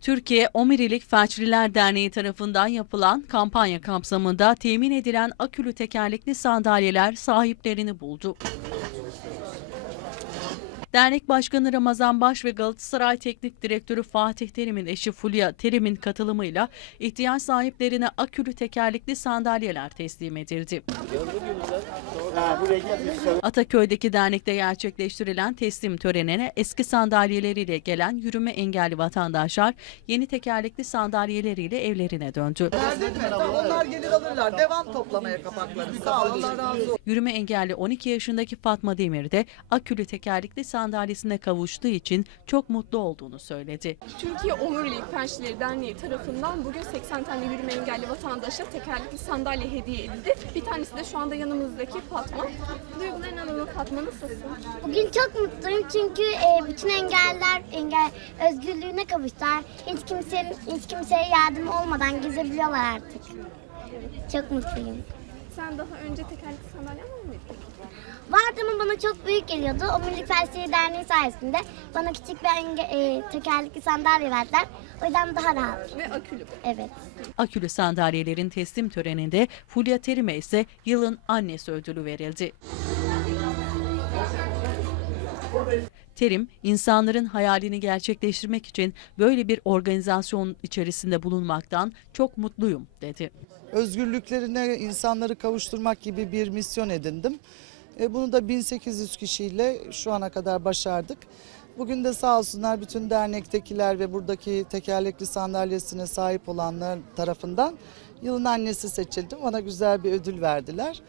Türkiye Omurilik Felçliler Derneği tarafından yapılan kampanya kapsamında temin edilen akülü tekerlekli sandalyeler sahiplerini buldu. Dernek Başkanı Ramazan Baş ve Galatasaray Teknik Direktörü Fatih Terim'in eşi Fulya Terim'in katılımıyla ihtiyaç sahiplerine akülü tekerlekli sandalyeler teslim edildi. Ataköy'deki dernekte gerçekleştirilen teslim törenine eski sandalyeleriyle gelen yürüme engelli vatandaşlar yeni tekerlekli sandalyeleriyle evlerine döndü. Onlar gelir alırlar. Devam toplamaya kapakları. Sağ ol Allah razı olsun. Yürüme engelli 12 yaşındaki Fatma Demir de akülü tekerlekli sandalyesine kavuştuğu için çok mutlu olduğunu söyledi. Türkiye Omurilik Felçlileri Derneği tarafından bugün 80 tane yürüme engelli vatandaşa tekerlekli sandalye hediye edildi. Bir tanesi de şu anda yanımızdaki Fatma. Duygularını alalım Fatma nasılsın? Bugün çok mutluyum çünkü e, bütün engeller engel özgürlüğüne kavuştular. Hiç kimsenin hiç kimseye yardım olmadan gezebiliyorlar artık. Çok mutluyum. Sen daha önce tekerlekli sandalye var mıydın? Vardı ama bana çok büyük geliyordu. O Milli Felsefi Derneği sayesinde bana küçük bir enge, e, tekerlekli sandalye verdiler. O yüzden daha rahat. Ve akülü. Evet. Akülü sandalyelerin teslim töreninde Fulya Terim'e ise yılın annesi ödülü verildi. Terim, insanların hayalini gerçekleştirmek için böyle bir organizasyon içerisinde bulunmaktan çok mutluyum dedi. Özgürlüklerine insanları kavuşturmak gibi bir misyon edindim. E, bunu da 1800 kişiyle şu ana kadar başardık. Bugün de sağ olsunlar bütün dernektekiler ve buradaki tekerlekli sandalyesine sahip olanlar tarafından yılın annesi seçildim. Bana güzel bir ödül verdiler.